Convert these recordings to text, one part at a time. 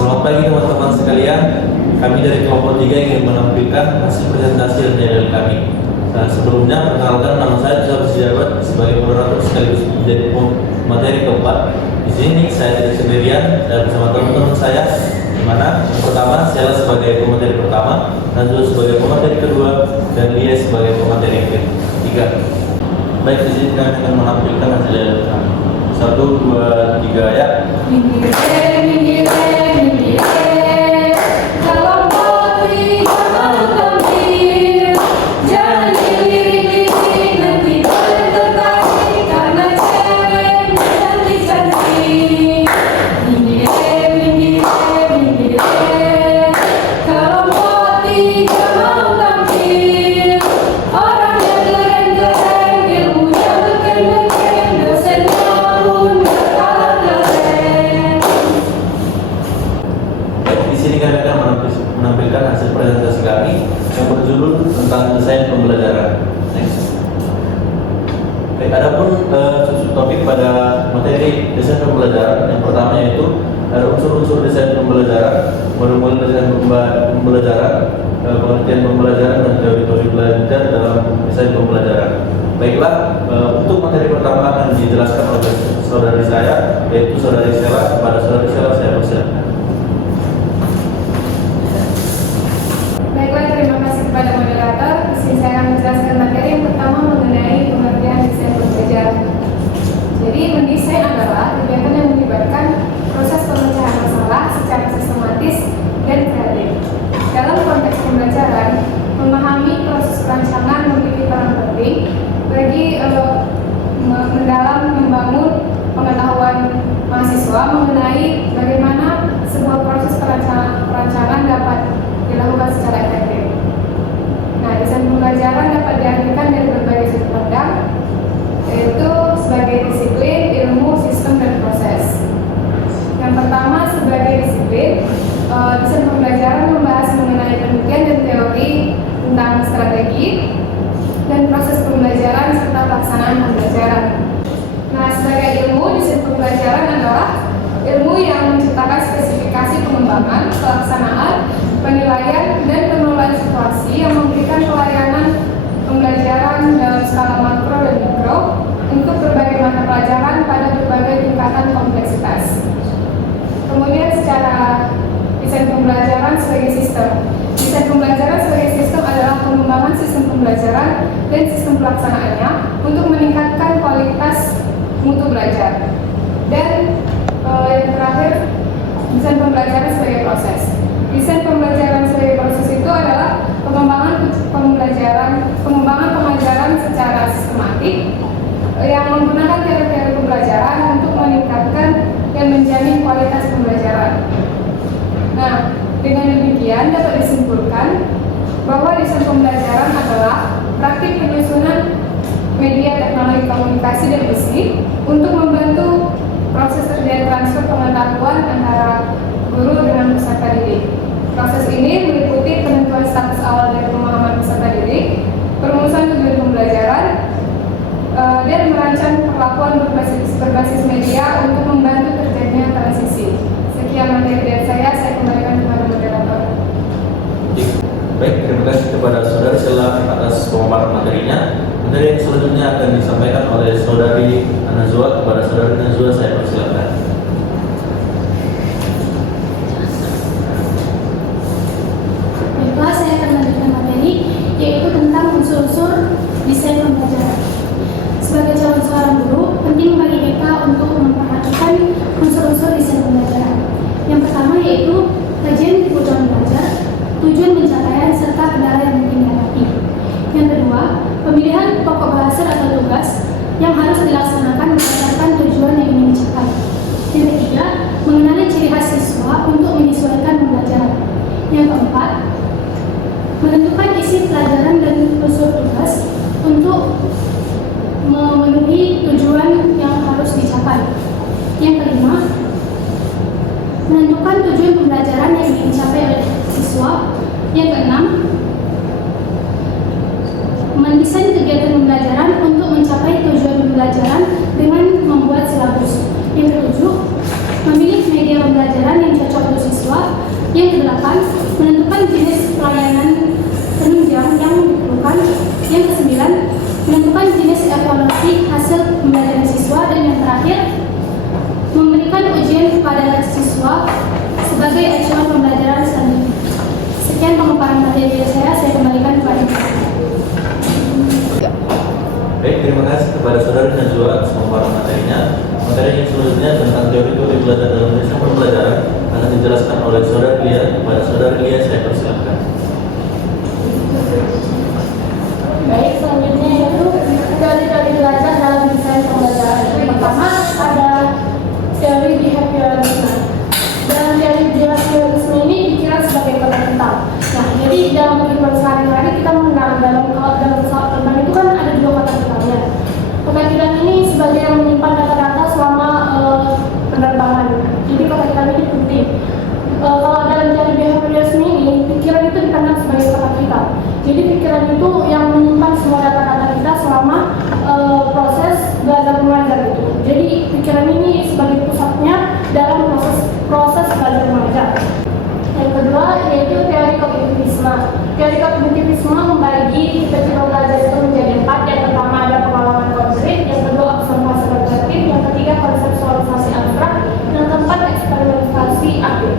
Selamat pagi teman-teman sekalian. Kami dari kelompok 3 ingin menampilkan hasil presentasi dari kami. Nah, sebelumnya perkenalkan, nama saya Joseph Sijabat sebagai moderator sekaligus menjadi materi keempat. Di sini saya tidak sendirian dan bersama teman-teman saya, di mana yang pertama saya sebagai pemateri pertama, Najwa sebagai pemateri kedua, dan Lia sebagai pemateri ketiga. Baik, di sini kami akan menampilkan hasil dari kami. 1, 2, 3 ya. Menampilkan hasil presentasi kami yang berjudul tentang desain pembelajaran. Next. Baik, adapun topik pada materi desain pembelajaran yang pertama yaitu ada unsur-unsur desain pembelajaran, model-model desain pembelajaran, pengertian pembelajaran dan teori-teori belajar dalam desain pembelajaran. Baiklah, untuk materi pertama akan dijelaskan oleh saudari saya, yaitu saudari Sela. Kepada saudari Sela saya persilakan. Terima kasih kepada moderator. Di sini saya akan menjelaskan materi yang pertama mengenai pengertian desain pembelajaran. Jadi, mendesain adalah kegiatan yang melibatkan proses pemecahan masalah secara sistematis dan kreatif. Dalam konteks pembelajaran, memahami proses perancangan memiliki peran penting bagi mendalam membangun pengetahuan mahasiswa mengenai bagaimana sebuah proses perancangan dapat dilakukan secara efektif. Nah, desain pembelajaran dapat diartikan dari berbagai sudut pandang, yaitu sebagai disiplin, ilmu, sistem, dan proses. Yang pertama, sebagai disiplin, desain pembelajaran membahas mengenai penelitian dan teori tentang strategi dan proses pembelajaran serta pelaksanaan pembelajaran. Nah, sebagai ilmu, desain pembelajaran adalah ilmu yang menciptakan spesifikasi pengembangan, pelaksanaan, penilaian, dan pengelolaan situasi yang memberikan pelayanan pembelajaran dalam skala makro dan mikro untuk berbagai mata pelajaran pada berbagai tingkatan kompleksitas. Kemudian secara desain pembelajaran sebagai sistem. Desain pembelajaran sebagai sistem adalah pengembangan sistem pembelajaran dan sistem pelaksanaannya untuk meningkatkan kualitas mutu belajar. Dan yang terakhir, desain pembelajaran sebagai proses. Desain pembelajaran sebagai proses itu adalah pengembangan pengajaran secara sistematik yang menggunakan teori-teori pembelajaran untuk meningkatkan dan menjamin kualitas pembelajaran. Nah, dengan demikian dapat disimpulkan bahwa desain pembelajaran adalah praktik penyusunan media teknologi komunikasi dan besi untuk membantu proses terjadi transfer pengetahuan antara guru dengan peserta didik. Proses ini meliputi penentuan status awal dari pemahaman peserta didik, perumusan tujuan pembelajaran, dan merancang perlakuan berbasis media untuk membantu terjadinya transisi. Sekian materi dari saya kembalikan kepada moderator. Baik, terima kasih kepada saudari Sela atas pemaparan materinya. Materi yang selanjutnya akan disampaikan oleh saudari Najwa. Kepada saudari Najwa saya persilakan. Baiklah, saya akan melanjutkan materi yaitu tentang unsur-unsur desain pembelajaran. Sebagai calon seorang guru, penting bagi kita untuk memperhatikan unsur-unsur desain pembelajaran. Yang pertama yaitu kajian kebutuhan belajar, tujuan pencapaian serta kendala yang mungkin dihadapi. Yang kedua, pemilihan pokok bahasan atau tugas yang harus dilaksanakan berdasarkan tujuan yang ingin dicapai. Yang ketiga, mengenali ciri khas siswa untuk menyesuaikan pembelajaran. Yang keempat, menentukan isi pelajaran dan unsur tugas untuk memenuhi tujuan yang harus dicapai. Yang kelima, menentukan tujuan pembelajaran yang ingin dicapai oleh siswa. Yang keenam, mendesain kegiatan pembelajaran untuk mencapai tujuan pembelajaran dengan membuat silabus. Yang ketujuh, memilih media pembelajaran yang cocok untuk siswa. Yang kesembilan, menentukan jenis evaluasi hasil pembelajaran siswa. Dan yang terakhir, memberikan ujian kepada siswa sebagai acuan pembelajaran selanjutnya. Sekian pemaparan materi saya kembalikan kepada Ibu. Baik, terima kasih kepada saudara Najwa atas pemaparan materinya. Materi yang selanjutnya tentang teori belajar dalam sistem pembelajaran akan dijelaskan oleh saudara Lia. Kepada saudara Lia, saya persilakan. Baik, selanjutnya yaitu teori-teori belajar dalam desain pembelajaran. Yang pertama ada teori behaviorisme. Dalam teori behaviorisme ini dikira sebagai kotak hitam. Nah, jadi dalam kehidupan sehari-hari kita mengenal dalam pesawat terbang itu kan ada dua kotak hitamnya. Kotak hitam ini sebagai yang menyimpan data-data selama penerbangan. Jadi kotak hitam ini penting. Kalau dalam teori behaviorisme ini, pikiran itu dipandang sebagai kotak hitam. Jadi pikiran itu yang menyimpan semua data-data kita selama proses belajar mengajar itu. Jadi pikiran ini sebagai pusatnya dalam proses belajar mengajar. Yang kedua yaitu teori kognitivisme. Teori kognitivisme membagi tipe-tipe belajar itu menjadi 4. Yang pertama ada pengalaman konkret, yang kedua observasi reflektif, yang ketiga konseptualisasi abstrak, yang keempat eksperimentasi aktif.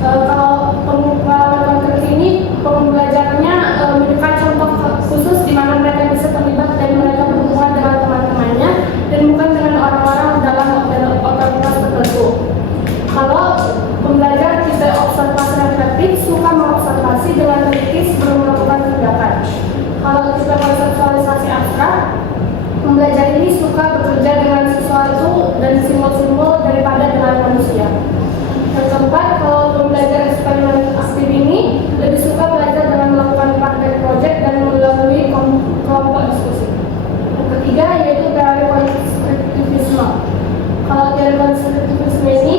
Kalau pengalaman konkret ini pembelajarannya memberikan contoh khusus di mana mereka bisa terlibat dan mereka berhubungan dengan teman-temannya dan bukan dengan orang-orang dalam otoritas tertentu. Kalau pembelajar tipe observasi reflektif suka mengobservasi dengan kritis sebelum melakukan tindakan. Kalau tipe konseptualisasi abstrak, pembelajar ini suka bekerja dengan sesuatu dan simbol-simbol daripada dengan manusia. Yang keempat, kalau pembelajar eksperimen aktif ini lebih suka belajar dengan melakukan praktek proyek dan melalui kelompok diskusi. Yang ketiga yaitu teori konstruktivisme. Kalau teori konstruktivisme ini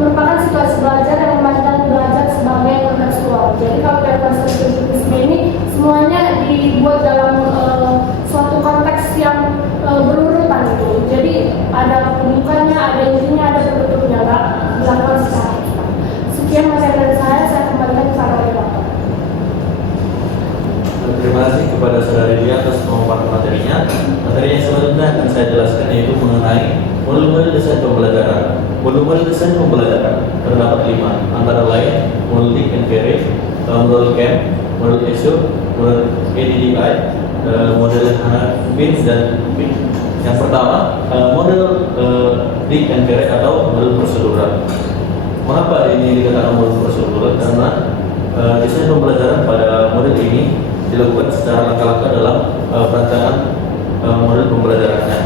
merupakan situasi belajar yang memandang belajar sebagai kontekstual. Jadi kalau teori konstruktivisme ini semuanya dibuat dalam suatu konteks yang berurutan gitu. Jadi ada pembukaannya, ada intinya, ada penutupnya, nggak dilakukan secara cepat. Sekian materi dari saya kembalikan kepada Bapak. Terima kasih kepada saudara Lia atas pemaparan materinya. Materi yang selanjutnya akan saya jelaskan yaitu mengenai model-model desain pembelajaran. Model-model desain pembelajaran terdapat 5, antara lain model Think and Carry, model CAM, model Azure, model ADDI, model HANA-BINS dan BIN. Yang pertama, model Think and Carry atau model prosedural. Mengapa ini dikatakan model prosedural? Karena desain pembelajaran pada model ini dilakukan secara langkah-langkah dalam perancangan model pembelajarannya,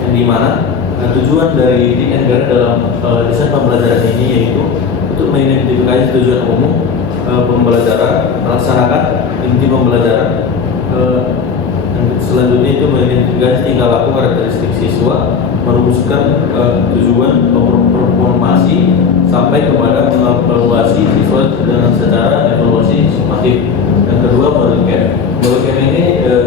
yang dimana tujuan dari Think and Carry dalam desain pembelajaran ini yaitu untuk mengidentifikasi tujuan umum pembelajaran, melaksanakan inti pembelajaran, dan selanjutnya itu mengidentifikasi tingkah laku karakteristik siswa, merumuskan tujuan performasi sampai kepada mengevaluasi siswa dengan secara evaluasi sumatif. Yang kedua model CAM. Model CAM ini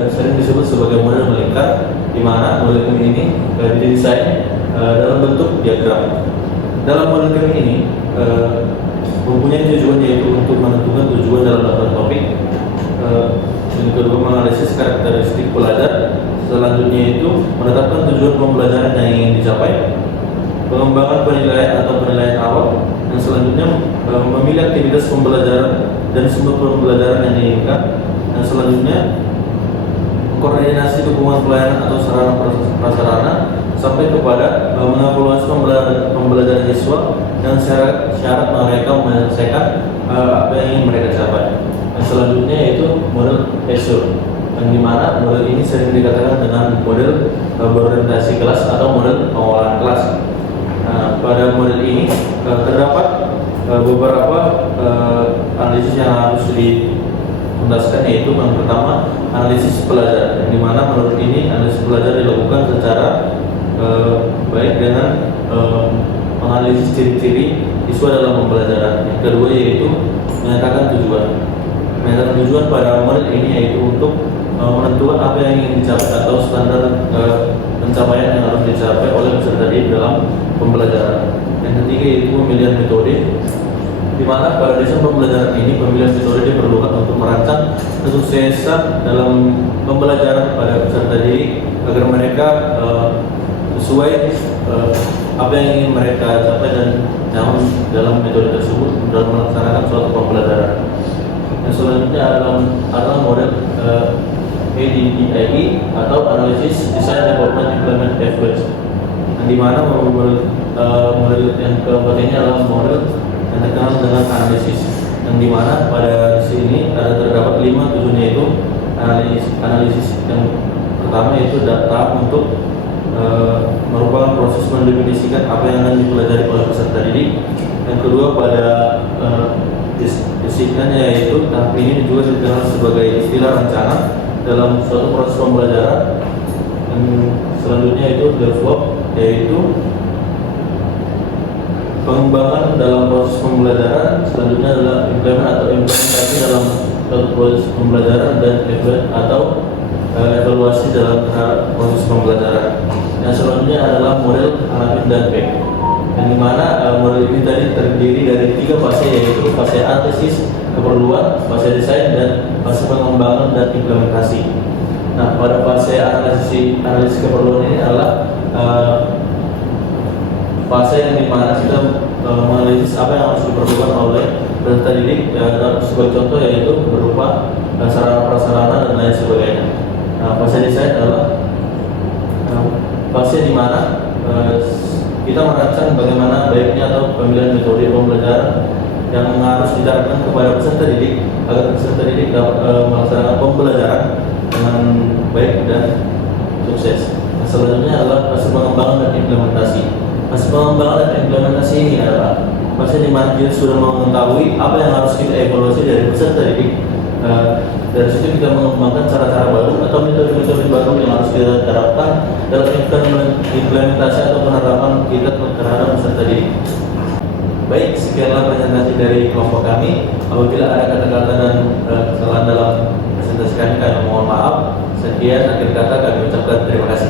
sering disebut sebagai model melingkar, di mana model CAM ini didesain dalam bentuk diagram. Dalam model CAM ini mempunyai tujuan yaitu untuk menentukan tujuan dalam daftar topik. Yang kedua menganalisis karakteristik pelajar. Selanjutnya itu menetapkan tujuan pembelajaran yang ingin dicapai, pengembangan penilaian atau penilaian awal, dan selanjutnya memilih aktivitas pembelajaran dan sumber pembelajaran yang diinginkan, dan selanjutnya koordinasi dukungan pelayanan atau sarana prasarana sampai kepada mengevaluasi pembelajaran siswa dan syarat mereka menyelesaikan apa yang ingin mereka capai. Dan selanjutnya yaitu model Azure, yang dimana model ini sering dikatakan dengan model berorientasi kelas atau model pengolahan kelas. Pada model ini terdapat beberapa analisis yang harus dituntaskan, yaitu yang pertama analisis pelajar, yang dimana menurut ini analisis pelajar dilakukan secara baik dengan menganalisis ciri-ciri siswa dalam pembelajaran. Yang kedua yaitu menyatakan tujuan. Menyatakan tujuan pada model ini yaitu untuk menentukan apa yang ingin dicapai atau standar pencapaian yang harus dicapai oleh peserta didik dalam pembelajaran. Yang ketiga yaitu pemilihan metode, di mana pada desain pembelajaran ini pemilihan metode diperlukan untuk merancang kesuksesan dalam pembelajaran pada peserta didik agar mereka sesuai apa yang ingin mereka capai dan nyaman dalam metode tersebut dalam melaksanakan suatu pembelajaran. Yang selanjutnya adalah model ADDIE atau Analysis, Design, Development, Implement, Evaluate. Yang dimana model yang keempat ini adalah model yang terkenal dengan analisis. Yang dimana pada sini terdapat 5 tujuannya, yaitu analisis yang pertama yaitu data untuk merupakan proses mendefinisikan apa yang akan dipelajari oleh peserta didik. Yang kedua pada disiplinnya, yaitu tahap ini juga dikenal sebagai istilah rencana dalam suatu proses pembelajaran. Yang selanjutnya itu develop, yaitu pengembangan dalam proses pembelajaran. Selanjutnya adalah implement atau implementasi dalam suatu proses pembelajaran, dan evaluate atau evaluasi dalam proses pembelajaran. Yang selanjutnya adalah model Alapin dan Beck, yang dimana model ini tadi terdiri dari 3 fase, yaitu fase analisis keperluan, fase desain, dan fase pengembangan dan implementasi. Nah, pada fase analisis keperluan ini adalah fase yang dimana kita menganalisis apa yang harus diperlukan oleh peserta didik. Sebagai contoh yaitu berupa sarana prasarana dan lain sebagainya. Nah, fase desain adalah fase di mana kita merancang bagaimana baiknya atau pemilihan metode pembelajaran yang harus diterapkan kepada peserta didik agar peserta didik dapat melaksanakan pembelajaran dengan baik dan sukses. Nah, selanjutnya adalah fase pengembangan dan implementasi. Fase pengembangan dan implementasi ini adalah fase di mana kita sudah mengetahui apa yang harus kita evaluasi dari peserta didik. Dari situ kita mengembangkan cara-cara baru atau metode-metode baru yang harus kita terapkan dalam implementasi atau penerapan kita terhadap peserta didik. Baik, sekianlah presentasi dari kelompok kami. Apabila ada kata-kata dan kesalahan dalam presentasi kami mohon maaf. Sekian, akhir kata kami ucapkan terima kasih.